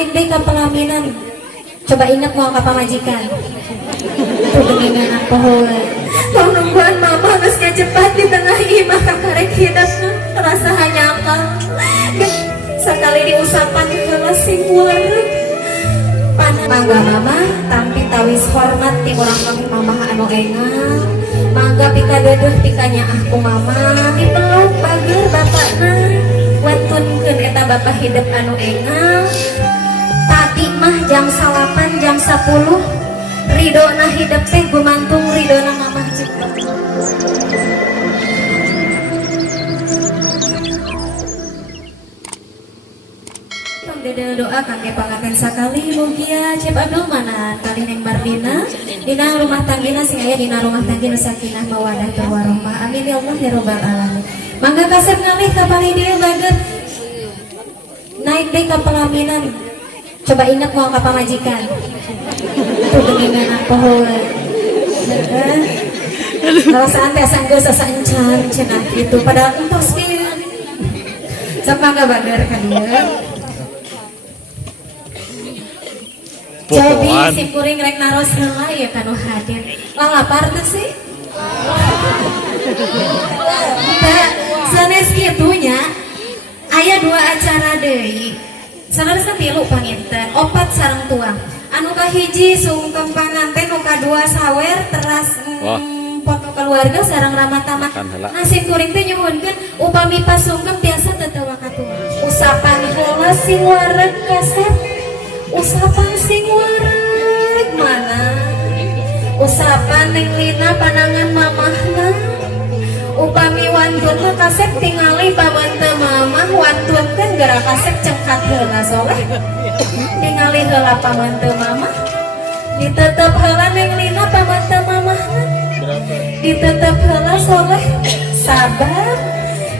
naik deh ke pelaminan. Coba ingat mau ke pamajikan. Tuh dengan anak pohon. Mau nungguan mama geus cepat di tengah imah kakarek hidupna terasa hanyakal. Sekali diusapan heula sing wareg. Mangga mama tampi tawis hormat ti urang kami mama anu engal. Mangga pika dedeh pikanya aku mama dipeluk bager bapakna. Wantunkeun eta bapak hidup anu engal. Tadi mah jam 8 jam 10 ridona hidup teh gumantung ridona mamah cepet. Dedel doa kangge panganten sakali mugia Cep Abdul Manan kali Neng Mardina dina rumah tanggina sing aya dina rumah tanggina sakinah mawadah warahmah amin ya Allah ya rabbal alamin. Mangga kasep ngalih ka panidieu baget naik deh ke pelaminan. Coba ingat mau ke pamajikan. Tuh dengan anak pohon. Rasaan teh sanggeus saencan cenah gitu padahal entos ge. Sapangga bager ka dieu. Jadi si kuring rek naros heula ya kanu hadir. Lalapar teh sih. Teh sanes kitunya aya 2 acara deui. Sanes tilu panginten, 4 sareng tuang. Anu kahiji sungkem panganten, nu kadua sawer teras pot keluarga sareng ramatama. Nasib kuring teh nyuhunkeun upami pas sungkem biasa teu teu wakatuan. Usapan heula sing wareg kasep. Usapan sing wareg mana? Usapan Neng Lina panangan mamahna. Upami wantun mah kasep tingali pamanteu mamah wantun kan gara kasep cengkat heula soleh. Tingali heula pamanteu mamah. Ditetep heula Neng Lina pamanteu mamahna. Ditetep heula soleh. Sabar.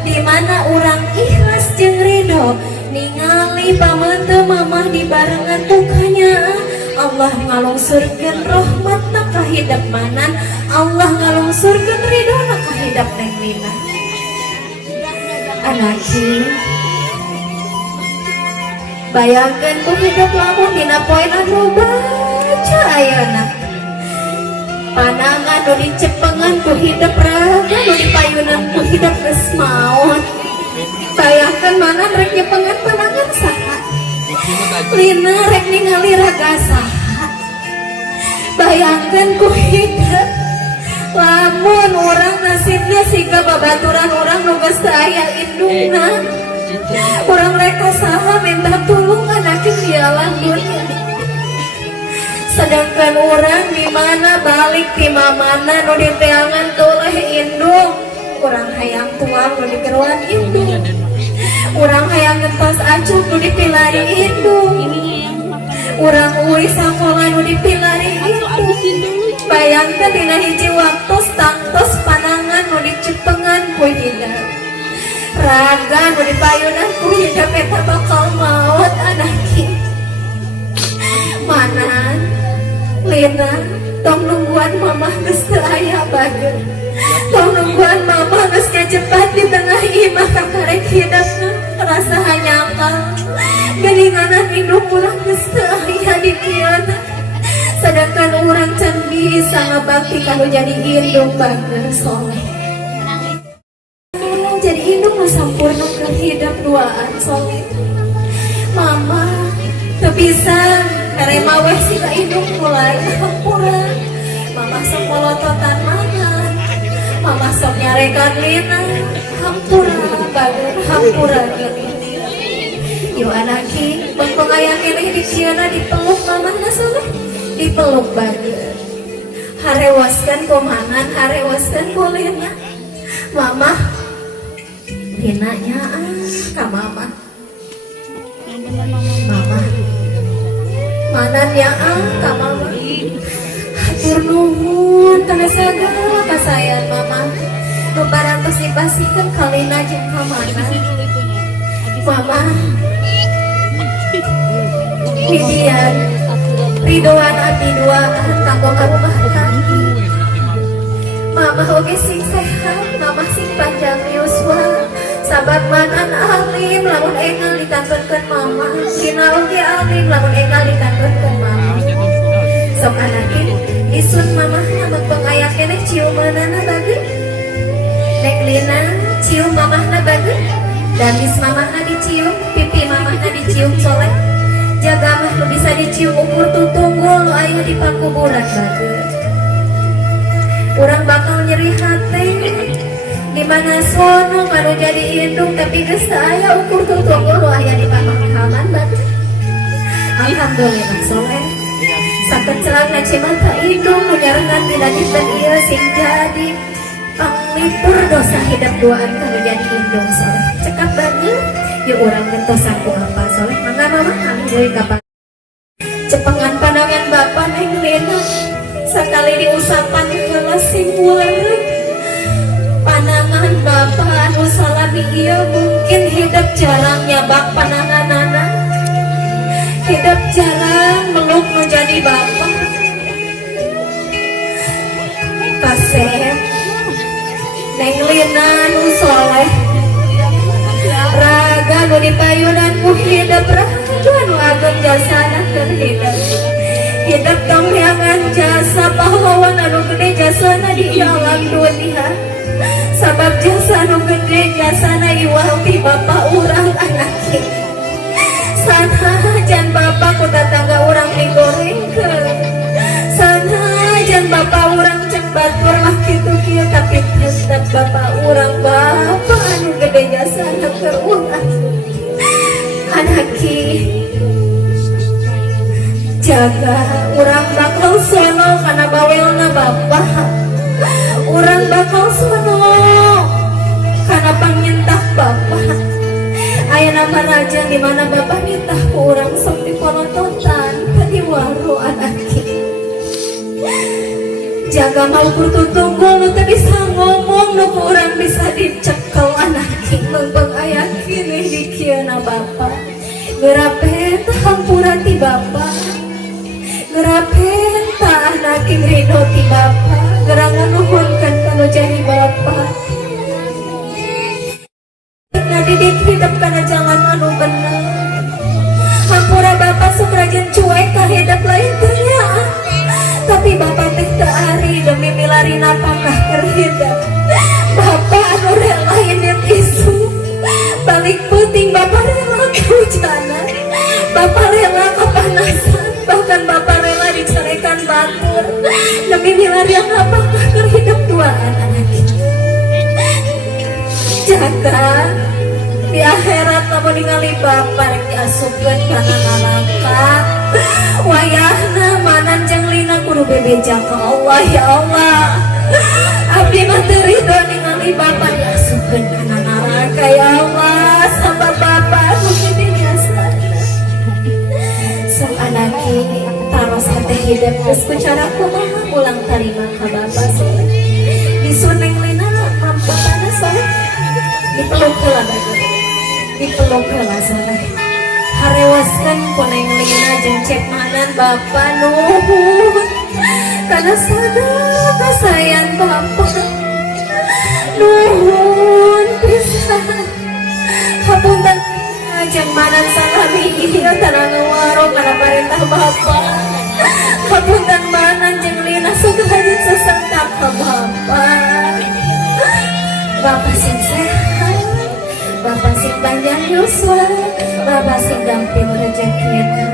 Di mana urang ikhlas jeung ridho ningali pamanteu mamah dibarengan dukanya. Allah ngalungsurkeun rahmatna ka hidep Manan. Allah ngalungsurkeun ridona ka hidep Neng Lina. Anaki bayangkeun ku hidep lamun dina poe anu baca ayeuna. Panangan nu dicepengan ku hidep raga nu dipayunan ku hidep geus maot. Bayangkan mana rek nyepengan panangan saha. Lina rek ningali raga saha. Bayangkan ku hidup lamun orang nasibnya siga babaturan orang nu geus teu aya indungna. Urang rek saha minta tulung anakeun dialan dunia. Sedangkan orang di mana balik ti mamana nu diteangan toleh indung. Urang hayang tuang nu dikeruan indung. Urang hayang ngetos acuh nu dipilari indung. Urang uwi sakola nu dipilari indung. Bayangkeun dina hiji waktu tangtos panangan nu dicepengan ku hidep. Raga nu dipayunan ku hidep eta bakal maot anaki. Manan, Lina, tong nungguan mamah geus teu aya bager. Tong nungguan mamah geus cepat di tengah imah kakarek hidupna terasa hanyakal. Geninganan indung urang geus teu aya di kieuna. Sedangkan urang can bisa ngabakti kanu jadi indung bager soleh. Jadi indung nu sampurna ke hidup duaan soleh. Mama teu bisa karema weh si ka indung mulai hampura. Mama sok polototan mangan. Mama sok nyarekan Lina hampura bager hampura geuning. Yo anaki bengkong aya keneh di sieuna dipeluk mamahna soleh. Dipeluk bager. Harewaskeun ku mangan, harewaskeun ku Lina. Mama Lina nyaa ka mama. Mama Manan ya ka mama. Hatur nuhun kana sagala kasayan mama. Nu parantos dipasikeun ka Lina jeung ka Manan. Mama Widian Ridwan abdi duaan kanggo karumah kami. Mama oge sing sehat, mama sing panjang yuswa, sahabat manan alim lamun engal dikantonkeun mama dina oge alim lamun engal dikantonkeun mama sok anakin isun mamahna meumpeng aya keneh ciumanana bageun nek lina cium mamahna bageun damis mamahna dicium pipi mamahna dicium soleh jaga mah nu bisa dicium ukur tutunggul nu aya di pakuburan bageun urang bakal nyeri hati di mana sono kanu jadi indung tapi geus teu aya ukur tutunggul nu aya di pamakaman bageun alhamdulillah soleh sakeut celana cimata indung nu nyarengan dina dinten ieu sing jadi panglipur dosa hidup duaan kanu jadi indung soleh cekap banget yuk urang gentos aku apa soleh mangga mama kami deui ka cepengan pandangan bapa neng lena sakali diusapan heula simpuleun pandangan bapa anu salami ieu mungkin hidup jarang nyabak pandanganana hidup jarang meluk menjadi bapa kasep neng lena nu soleh raga nu dipayunan ku hidup raga nu ageng jasana keur hidup tongyangan jasa pahlawan anu gede jasana di alam dunia sabab jasa anu gede jasana iwal ti bapak urang anak sanajan bapak ku tetangga urang digorengkeun sanajan bapak urang cek batur mah kitu kieu tapi tetep bapak urang bapak anu gede jasana keur urang anaki jaga urang bakal sono kana bawelna bapak urang bakal sono kana pangintah bapak aya nama raja di mana bapak nitah ku urang sok diponontotan ka di waro anaki jaga mau tutunggul nu teu bisa ngomong nu ku urang bisa dicekel anaki meumpeng aya kini di kieuna bapak geurapen hampura ti bapak geurapen ta anaki ridho ti bapak gerangan nuhunkeun kanu jadi bapak ngadidik hidup kana jalan anu bener hampura bapak sok rajin cuek ka hidup lain teh nya tapi bapak teh teu ari demi milari napakah keur hidup bapak anu rela indit isu balik peuting bapak rela kehujanan bapak rela kapanasan bahkan bapak rela dicarekan batur demi milarian napakah keur hidup dua anak jaga di akhirat lamun ningali bapak rek diasupkeun kana neraka wayahna manan jeung lina kudu bebeja ka Allah ya Allah abdi mah teu ridho ningali bapak diasupkeun kana neraka ya Allah sabab bapak anu gede biasa sok anaki taros teh hidup geus ku cara kumaha ulang tarima ka bapak soleh disuneng lina mampusana soleh dipeluk heula bae dipeluk heula soleh harewaskeun ku neng lina jeung cek manan bapa nuhun kana sadaya kasayan bapa nuhun pisan hapunten jeung manan salami ieu tara ngawaro kana parentah bapa hapunten manan jeung lina sok hajit sesentak ka bapa bapak sing sehat bapak sing panjang yuswa bapak sing gampil rezekina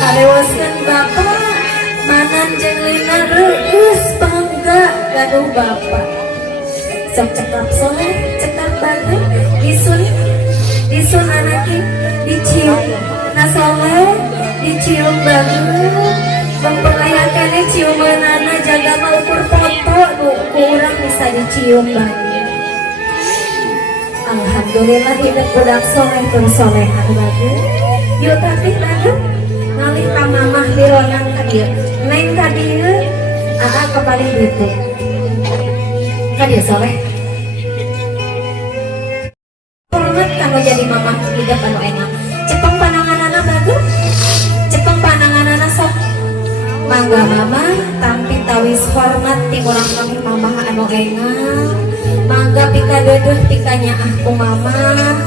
harewaskeun bapak manan jeung lina reus bangga gaduh bapak sok cekap soleh cekap banget disun anaki dicium na soleh dicium banget mempengaya keneh ciumanana jaga maukur foto nu kurang bisa dicium banget alhamdulillah hidup budak soleh tur solehan banget yuk tatih banget ngalih ka mamah di ronang ka dieu neng ka dieu aa kepaling gitu ka dieu soleh hormat kanu jadi mamah hidup anu enang cepeng pandanganana bagus cepeng pandanganana sok mangga mama tampi tawis hormat ti urang kami mamah anu enang mangga pika dedeh pikanya aku mama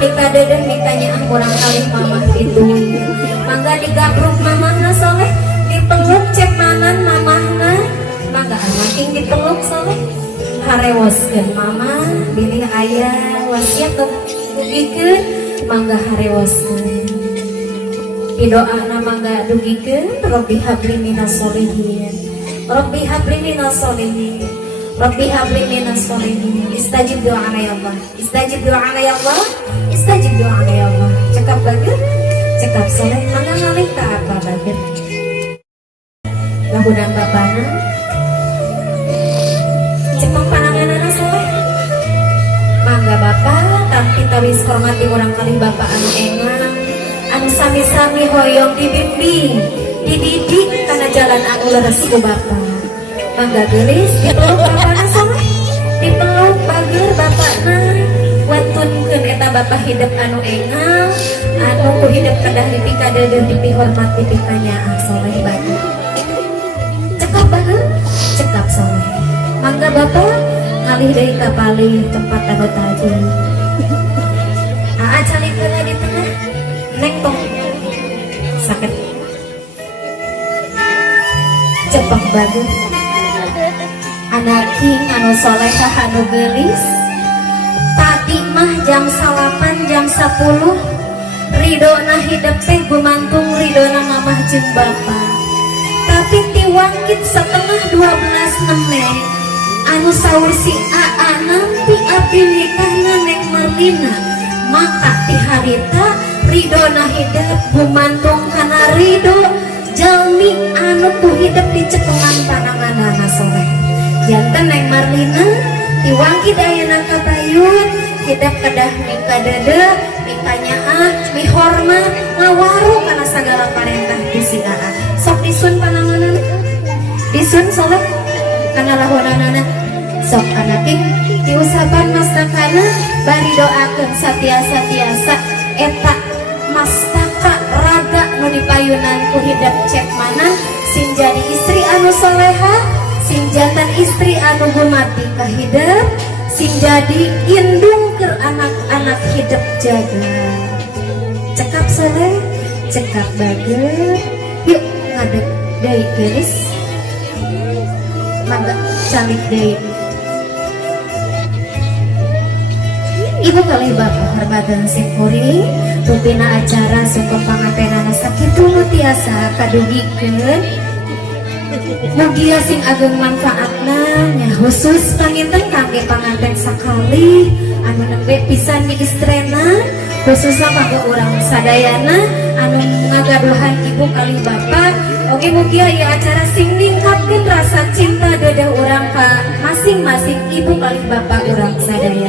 pika dedeh pikanya aku kurang kali mama itu mangga digabruk mamahna soleh dipeluk cek manan mamahna mangga anaking dipeluk soleh harewoskeun mama bilih ayah wasiat dugikeun mangga harewoskeun doana mangga dugikeun Robbi habli minas solihin Robbi habli minas solihin Rabbi habli minas solihin istajib doa ya Allah istajib doa ya Allah istajib doa ya Allah cekap bager cekap soleh mangga ngalih ka apa bager lahunan bapana cepeng pananganana soleh mangga bapa tapi tawis hormati orang kali bapak anu engang anu sami-sami hoyong dibimbing dididik karena jalan anu leres ku bapa mangga gelis dipeluk bapana soleh dipeluk bager bapakna wantunkeun eta bapak hidup anu engal anu ku hidup kedah dipika dedeh dipihormat dipikanya soleh bager cekap bager cekap soleh mangga bapak ngalih dari kapali tempat anu tadi calikeun di tengah neng tong sakit cepeng bagus anak king anu solehah anu gelis tadi mah jam 8 jam 10 ridona hidup teh gumantung ridona mamah jeung bapa tapi tiwangkit setengah 12 menit anu sawisi aa nampi abdi nikahna neng Marlina maka ti harita ridona hidup gumantung kana ridho jalmi anu ku hidup di cepengan pananganana soleh janten neng Marlina tiwangkit ayeuna kabayun hidup kedah mika dede mikanya mihormat ngawaru kana sagala parentah bisi aa sok disun pananganana disun soleh kana lahunanana sok anaking diusapan mastakana bari doakeun satiasa-tiasa eta mastaka raga nu dipayunan ku hidup cek mana sing jadi istri anu soleha sing jantan istri anu gumati ka hidup sing jadi indung keur anak-anak hidup jaga cekap soleh cekap bager yuk ngadeg deui geus mangga calik deui Ibu kali bapak hormatan singkuri rupina acara sungkem pangatenana sakitu nu tiasa kadugikeun mugia sing ageng manfaatna nya khusus panginten kangge panganten sakali anu nembe pisan di istrena khususna kangge urang sadayana anu ngagaduhan ibu kali bapak oge mugia ieu acara sing ningkatkeun rasa cinta dedeh urang ka masing-masing ibu kali bapak urang sadaya